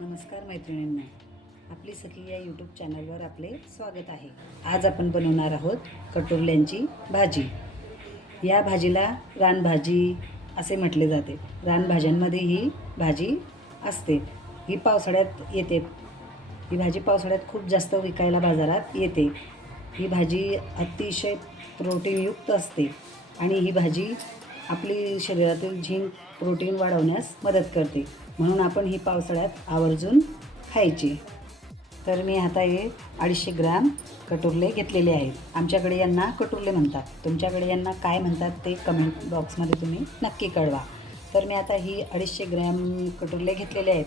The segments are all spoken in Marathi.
नमस्कार मैत्रिणींना. आपली सखी या यूट्यूब चॅनलवर आपले स्वागत आहे. आज आपण बनवणार आहोत कटोरल्यांची भाजी. या भाजीला रानभाजी असे म्हटले जाते. रानभाज्यांमध्ये ही भाजी असते. ही पावसाळ्यात येते. ही भाजी पावसाळ्यात खूप जास्त विकायला बाजारात येते. ही भाजी अतिशय प्रोटीनयुक्त असते आणि ही भाजी आपली शरीरातील झिंक प्रोटीन वाढवण्यास मदत करते. म्हणून आपण ही पावसाळ्यात आवर्जून खायची. तर मी आता हे अडीचशे ग्रॅम कटुरले घेतलेले आहेत. आमच्याकडे यांना कटुरले म्हणतात. तुमच्याकडे यांना काय म्हणतात ते कमेंट बॉक्समध्ये तुम्ही नक्की कळवा. तर मी आता ही अडीचशे ग्रॅम कटुरले घेतलेले आहेत.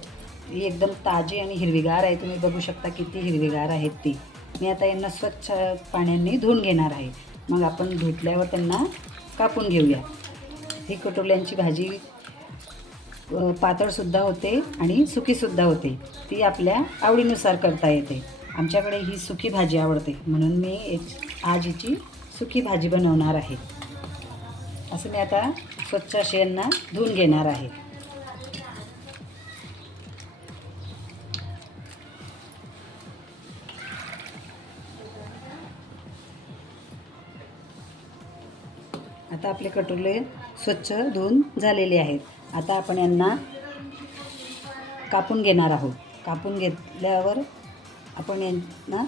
ही एकदम ताजी आणि हिरवीगार आहे. तुम्ही बघू शकता किती हिरवीगार आहेत ती. मी आता यांना स्वच्छ पाण्याने धुवून घेणार आहे. मग आपण धुतल्यावर त्यांना कापून घेऊया. ही कटोरल्यांची भाजी पातळसुद्धा होते आणि सुकीसुद्धा होते. ती आपल्या आवडीनुसार करता येते. आमच्याकडे ही सुकी भाजी आवडते. म्हणून मी एक आज हिची सुकी भाजी बनवणार आहे. असं मी आता स्वच्छ असे यांना धुवून घेणार आहे. आता आपले कटोले स्वच्छ धुवून झालेले आहेत. आता आपण यांना कापून घेणार आहोत. कापून घेतल्यावर आपण यांना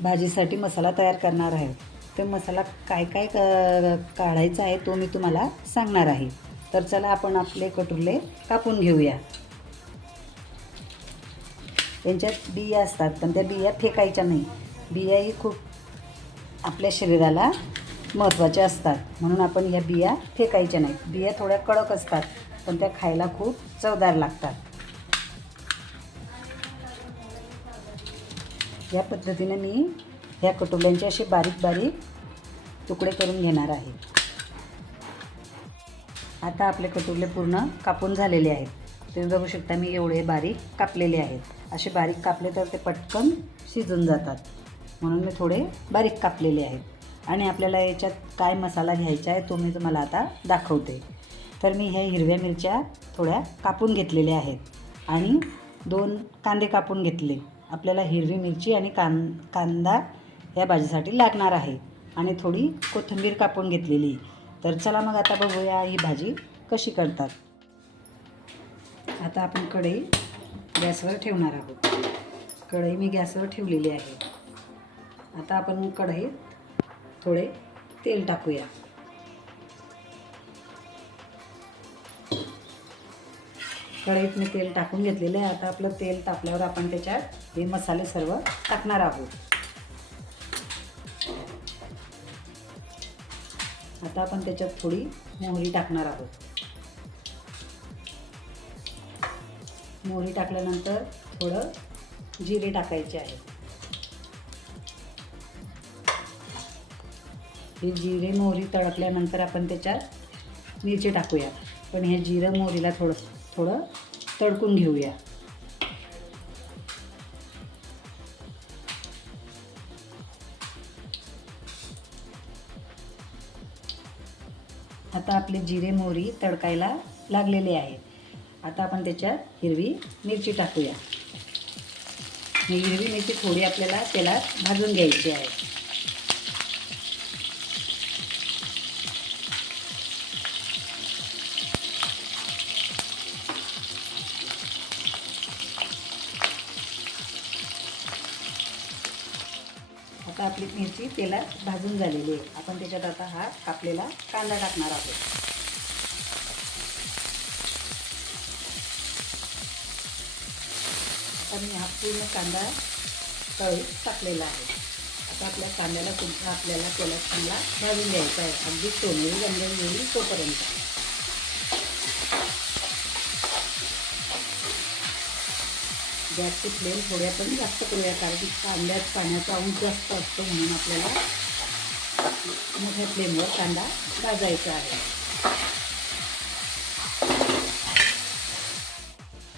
भाजीसाठी मसाला तयार करणार आहे तर मसाला काय काय क- काढायचा आहे तो मी तुम्हाला सांगणार आहे. तर चला आपण आपले कटुरले कापून घेऊया. त्यांच्यात बिया असतात पण त्या बिया फेकायच्या नाही. बिया ही खूप आपल्या शरीराला महत्त्वाच्या असतात. म्हणून आपण ह्या बिया फेकायच्या नाहीत. बिया थोड्या कडक असतात पण त्या खायला खूप चवदार लागतात. या पद्धतीने मी ह्या कटोल्यांचे असे बारीक बारीक तुकडे करून घेणार आहे. आता आपले कटोले पूर्ण कापून झालेले आहेत. तुम्ही बघू शकता मी एवढे बारीक कापलेले आहेत. असे बारीक कापले तर ते पटकन शिजून जातात. म्हणून मी थोडे बारीक कापलेले आहेत. आणि आपल्याला याच्यात काय मसाला घ्यायचा आहे तो मी तुम्हाला आता दाखवते. तर मी ह्या हिरव्या मिरच्या थोड्या कापून घेतलेल्या आहेत आणि दोन कांदे कापून घेतले. आपल्याला हिरवी मिरची आणि कां कांदा या भाजीसाठी लागणार आहे आणि थोडी कोथिंबीर कापून घेतलेली. तर चला मग आता बघूया ही भाजी कशी करतात. आता आपण कढई गॅसवर ठेवणार आहोत. कढई मी गॅसवर ठेवलेली आहे. आता आपण कढईत थोडे तेल टाकूया. कढईत मी तेल टाकून घेतलेलं आहे. आता आपलं तेल टाकल्यावर आपण त्याच्यात हे मसाले सर्व टाकणार आहोत. आता आपण त्याच्यात थोडी मोहरी टाकणार आहोत. मोहरी टाकल्यानंतर थोडं जिरे टाकायचे आहे. हे जिरे मोहरी तळकल्यानंतर आपण त्याच्यात मिरची टाकूया. पण हे जिरं मोहरीला थोडं थोडं तडकून घेऊया. आता आपले जिरे मोहरी तडकायला लागलेले आहे. आता आपण त्याच्यात हिरवी मिरची टाकूया. ही हिरवी मिरची थोडी आपल्याला तेलात भाजून घ्यायची आहे. आता आपली मिरची तेलात भाजून झालेली आहे. आपण त्याच्यात आता हा कापलेला कांदा टाकणार आहोत. आता मी हा पूर्ण कांदा तळून टाकलेला आहे. आता आपल्या कांद्याला सुद्धा आपल्याला तेलात चांगला भाजून द्यायचा आहे. अगदी सोनेरी रंग येईल तोपर्यंत. गॅसची फ्लेम थोड्या पण जास्त करूया कारण की कांद्यात पाण्याचा अंश जास्त असतो म्हणून आपल्याला मोठ्या फ्लेमवर कांदा भाजायचा आहे.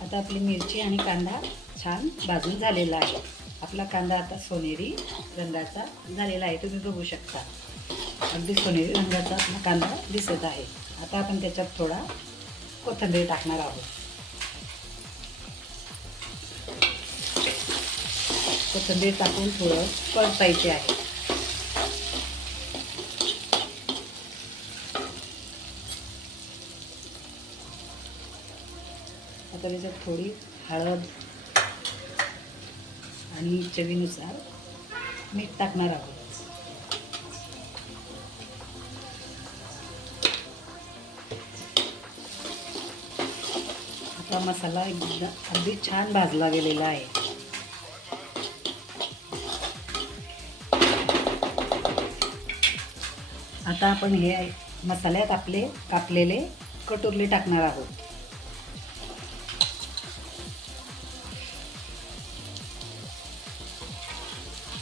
आता आपली मिरची आणि कांदा छान भाजून झालेला आहे. आपला कांदा आता सोनेरी रंगाचा झालेला आहे तुम्ही बघू शकता. अगदी सोनेरी रंगाचा आपला कांदा दिसत आहे. आता आपण त्याच्यात थोडा कोथिंबीर टाकणार आहोत. कोथिंबीर टाकून थोडं परतायचे आहे. आता त्याच्यात थोडी हळद आणि चवीनुसार मीठ टाकणार आहोत. आता मसाला एकदा अगदी छान भाजला गेलेला आहे. आता आपण हे मसाल्यात आपले कापलेले कटोरले टाकणार आहोत.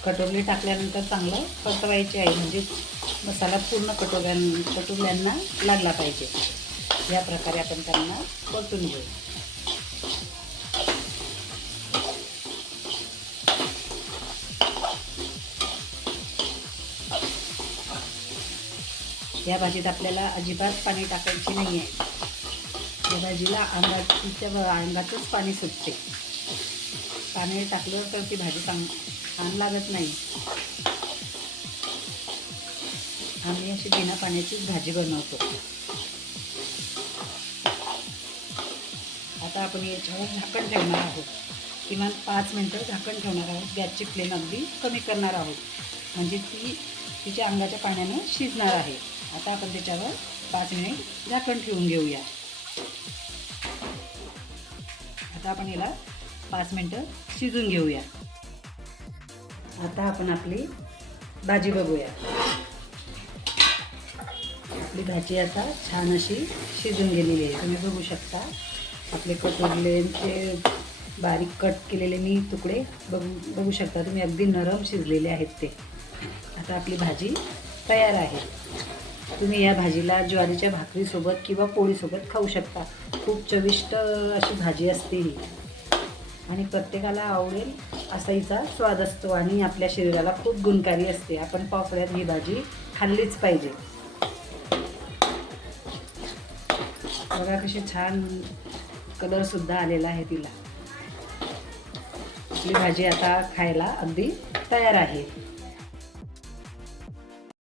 कटोरले टाकल्यानंतर चांगलं परतवायचे आहे म्हणजे मसाला पूर्ण कटोऱ्यां कटोरल्यांना लागला पाहिजे. या प्रकारे आपण त्यांना परतून घेऊ. या भाजीत आपल्याला अजिबात पाणी टाकायचे नाही आहे या भाजीला अंगाच्या अंगातच पाणी सुटते. पाणी टाकलं तर ती भाजी चांग छान लागत नाही. आम्ही अशी बिना पाण्याचीच भाजी बनवतो. आता आपण याच्यावर झाकण ठेवणार आहोत. किमान पाच मिनटं झाकण ठेवणार आहोत. गॅसची फ्लेम अगदी कमी करणार आहोत. म्हणजे ती तिच्या अंगाच्या पाण्यानं शिजणार आहे. आता आपण त्याच्यावर पाच मिनिट झाकण ठेवून घेऊया. आता आपण याला पाच मिनटं शिजून घेऊया. आता आपण आपली भाजी बघूया. आपली भाजी आता छान अशी शिजून गेलेली आहे. तुम्ही बघू शकता आपले कटोरलेचे बारीक कट केलेले मी तुकडे बघू बघू शकता तुम्ही अगदी नरम शिजलेले आहेत ते. आता आपली भाजी तयार आहे. तुम्ही या भाजीला ज्वारीच्या भाकरीसोबत किंवा पोळीसोबत खाऊ शकता. खूप चविष्ट अशी भाजी असते ही. आणि प्रत्येकाला आवडेल असा हिचा स्वाद असतो आणि आपल्या शरीराला खूप गुणकारी असते. आपण पावसाळ्यात ही भाजी खाल्लीच पाहिजे. बघा कशी छान कलरसुद्धा आलेला आहे तिला. आपली भाजी आता खायला अगदी तयार आहे.